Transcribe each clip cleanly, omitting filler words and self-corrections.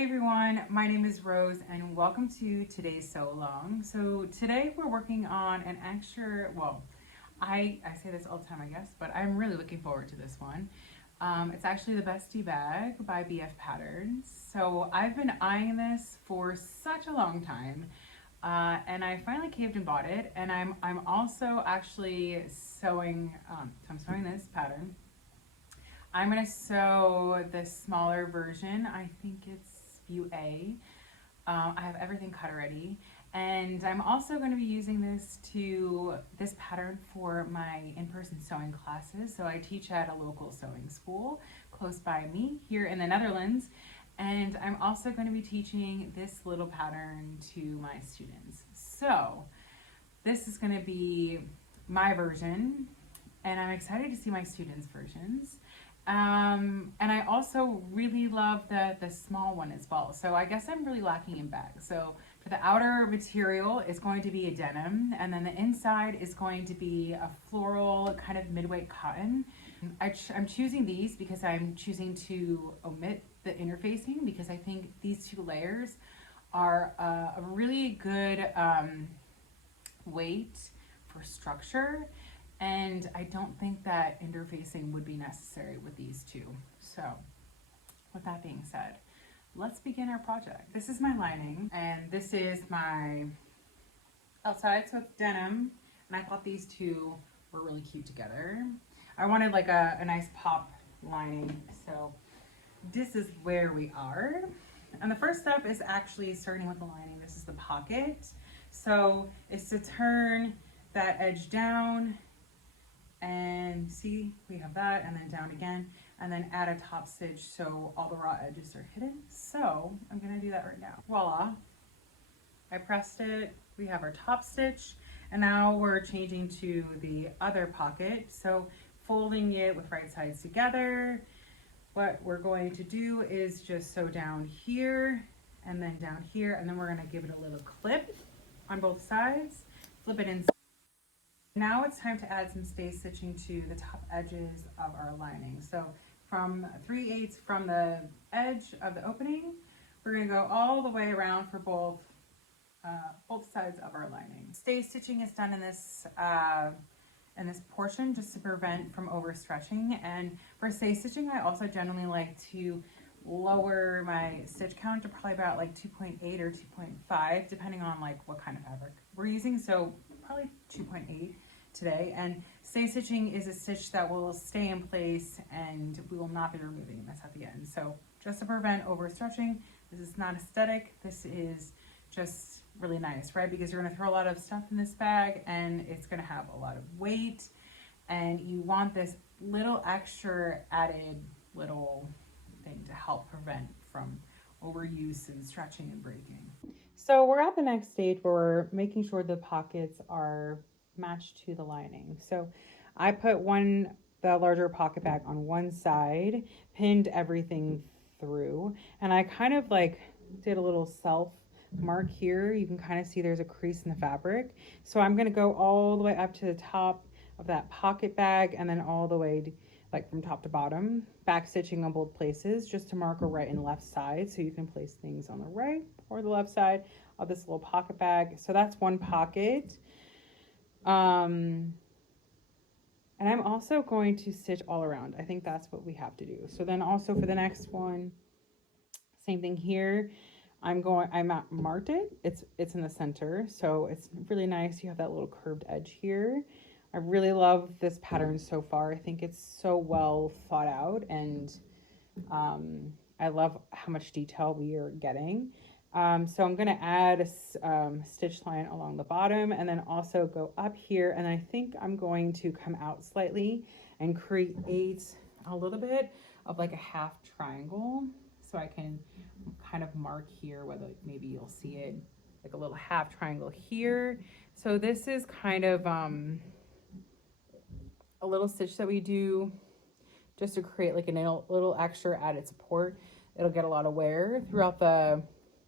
Hey everyone, my name is Rose and welcome to today's Sew Along. So today we're working on an extra, I say this all the time I guess, but I'm really looking forward to this one. It's actually the Bestie bag by BF Patterns. So I've been eyeing this for such a long time, and I finally caved and bought it. And I'm also actually sewing. So I'm sewing this pattern. I'm gonna sew the smaller version. I think it's view A. I have everything cut already. And I'm also going to be using this pattern for my in-person sewing classes. So I teach at a local sewing school close by me here in the Netherlands. And I'm also going to be teaching this little pattern to my students. So this is going to be my version, and I'm excited to see my students' versions. And I also really love the small one as well. So I guess I'm really lacking in bags. So for the outer material, it's going to be a denim, and then the inside is going to be a floral kind of midweight cotton. I'm choosing these because I'm choosing to omit the interfacing because I think these two layers are a really good weight for structure. And I don't think that interfacing would be necessary with these two. So with that being said, let's begin our project. This is my lining, and this is my outside, so it's denim. And I thought these two were really cute together. I wanted like a nice pop lining. So this is where we are. And the first step is actually starting with the lining. This is the pocket. So it's to turn that edge down, and see, we have that, and then down again, and then add a top stitch so all the raw edges are hidden. So I'm gonna do that right now. Voila, I pressed it, we have our top stitch, and now we're changing to the other pocket. So folding it with right sides together, what we're going to do is just sew down here, and then down here, and then we're gonna give it a little clip on both sides, flip it inside. Now it's time to add some space stitching to the top edges of our lining. So from 3/8 from the edge of the opening, we're going to go all the way around for both sides of our lining. Stay stitching is done in this portion just to prevent from overstretching. And for stay stitching, I also generally like to lower my stitch count to probably about like 2.8 or 2.5, depending on like what kind of fabric we're using. So probably 2.8 today. And stay stitching is a stitch that will stay in place and we will not be removing this at the end. So just to prevent overstretching, this is not aesthetic. This is just really nice, right? Because you're going to throw a lot of stuff in this bag and it's going to have a lot of weight, and you want this little extra added little thing to help prevent from overuse and stretching and breaking. So we're at the next stage where we're making sure the pockets are matched to the lining. So I put the larger pocket bag on one side, pinned everything through, and I kind of like did a little self mark here. You can kind of see there's a crease in the fabric. So I'm going to go all the way up to the top of that pocket bag, and then all the way like from top to bottom, back stitching on both places just to mark a right and left side, so you can place things on the right or the left side of this little pocket bag. So that's one pocket. And I'm also going to stitch all around. I think that's what we have to do. So then also for the next one, same thing here. I marked it. It's in the center, so it's really nice. You have that little curved edge here. I really love this pattern so far. I think it's so well thought out, and I love how much detail we are getting. So I'm going to add a stitch line along the bottom, and then also go up here, and I think I'm going to come out slightly and create a little bit of like a half triangle, so I can kind of mark here whether maybe you'll see it like a little half triangle here. So this is kind of a little stitch that we do just to create like a little extra added support. It'll get a lot of wear throughout the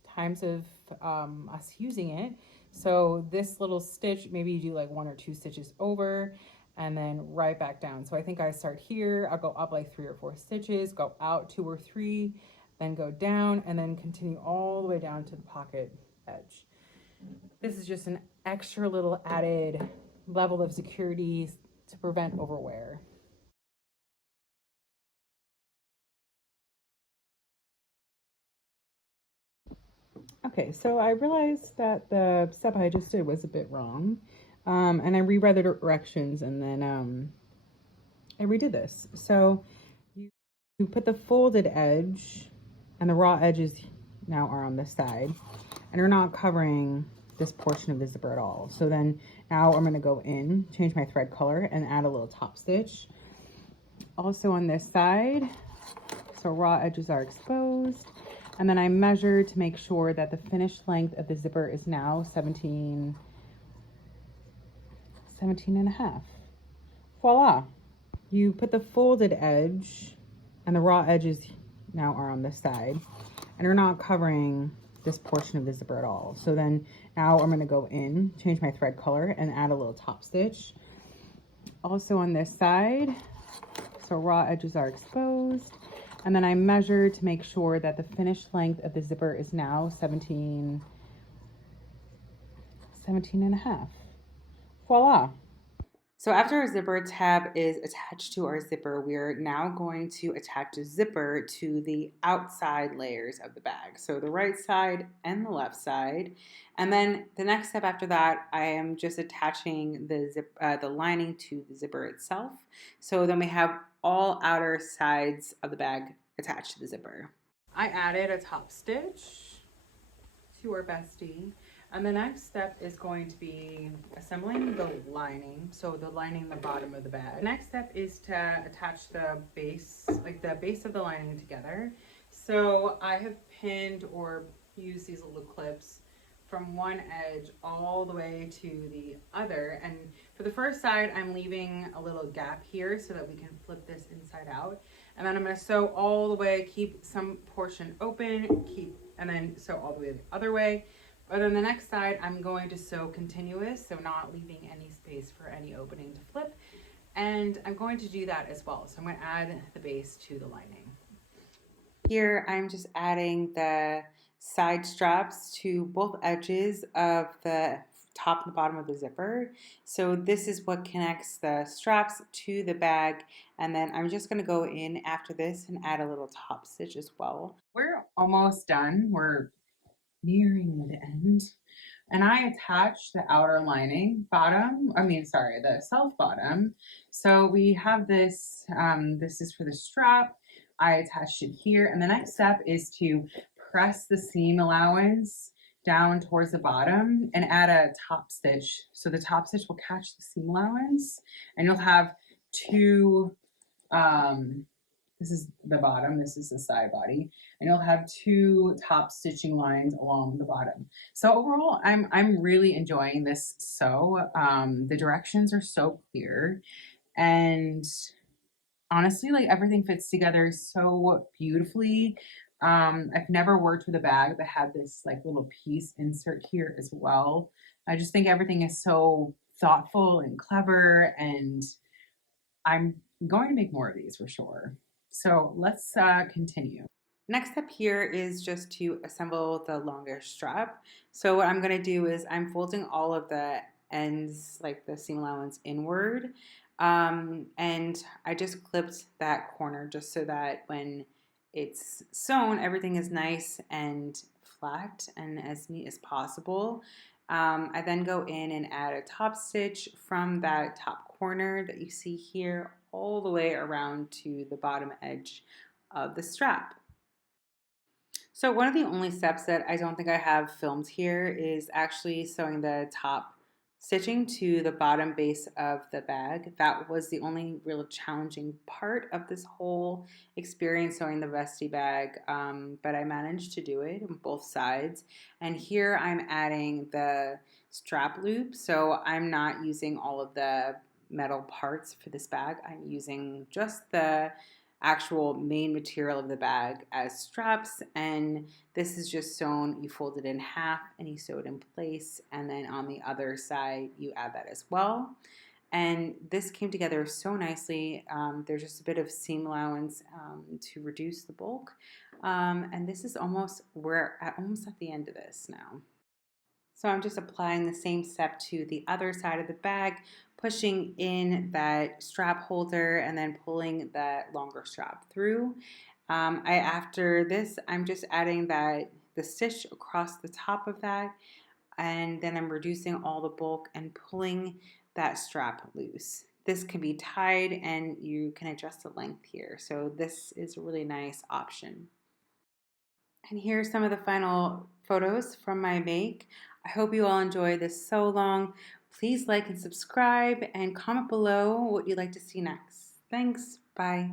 times of us using it. So this little stitch, maybe you do like 1 or 2 stitches over and then right back down. So I think I start here, I'll go up like 3 or 4 stitches, go out 2 or 3, then go down, and then continue all the way down to the pocket edge. This is just an extra little added level of security to prevent overwear. Okay, so I realized that the step I just did was a bit wrong. And I reread the directions, and then I redid this. So you put the folded edge, and the raw edges now are on this side, and you're not covering this portion of the zipper at all. So then now I'm going to go in, change my thread color, and add a little top stitch. Also on this side, so raw edges are exposed. And then I measured to make sure that the finished length of the zipper is now 17 and a half. Voila. You put the folded edge, and the raw edges now are on this side, and you're not covering this portion of the zipper at all. So then now I'm going to go in, change my thread color, and add a little top stitch. Also on this side, so raw edges are exposed. And then I measured to make sure that the finished length of the zipper is now 17 and a half. Voila. So after our zipper tab is attached to our zipper, we're now going to attach a zipper to the outside layers of the bag. So the right side and the left side. And then the next step after that, I am just attaching the lining to the zipper itself. So then we have all outer sides of the bag attached to the zipper. I added a top stitch to our Bestie. And the next step is going to be assembling the lining. So the lining, the bottom of the bag. The next step is to attach the base, like the base of the lining together. So I have pinned or used these little clips from one edge all the way to the other. And for the first side, I'm leaving a little gap here so that we can flip this inside out. And then I'm gonna sew all the way, keep some portion open, and then sew all the way the other way. But on the next side, I'm going to sew continuous, so not leaving any space for any opening to flip. And I'm going to do that as well. So I'm going to add the base to the lining. Here, I'm just adding the side straps to both edges of the top and the bottom of the zipper. So this is what connects the straps to the bag. And then I'm just going to go in after this and add a little top stitch as well. We're almost done. We're nearing the end, and I attached the outer lining the self bottom. So we have this, this is for the strap. I attached it here, and the next step is to press the seam allowance down towards the bottom and add a top stitch. So the top stitch will catch the seam allowance, and you'll have two, this is the bottom, this is the side body, and you'll have two top stitching lines along the bottom. So overall, I'm really enjoying this sew. The directions are so clear, and honestly, like everything fits together so beautifully. I've never worked with a bag that had this like little piece insert here as well. I just think everything is so thoughtful and clever, and I'm going to make more of these for sure. So let's continue. Next step here is just to assemble the longer strap. So what I'm going to do is I'm folding all of the ends, like the seam allowance, inward. And I just clipped that corner just so that when it's sewn, everything is nice and flat and as neat as possible. I then go in and add a top stitch from that top corner that you see here all the way around to the bottom edge of the strap. So one of the only steps that I don't think I have filmed here is actually sewing the top stitching to the bottom base of the bag. That was the only real challenging part of this whole experience sewing the Bestie bag, but I managed to do it on both sides. And here I'm adding the strap loop, so I'm not using all of the metal parts for this bag. I'm using just the actual main material of the bag as straps, and this is just sewn. You fold it in half and you sew it in place, and then on the other side you add that as well. And this came together so nicely. There's just a bit of seam allowance to reduce the bulk, And this is almost, we're almost at the end of this now. So I'm just applying the same step to the other side of the bag, pushing in that strap holder and then pulling that longer strap through. After this, I'm just adding the stitch across the top of that, and then I'm reducing all the bulk and pulling that strap loose. This can be tied and you can adjust the length here. So this is a really nice option. And here's some of the final photos from my make. I hope you all enjoyed this so long. Please like and subscribe and comment below what you'd like to see next. Thanks. Bye.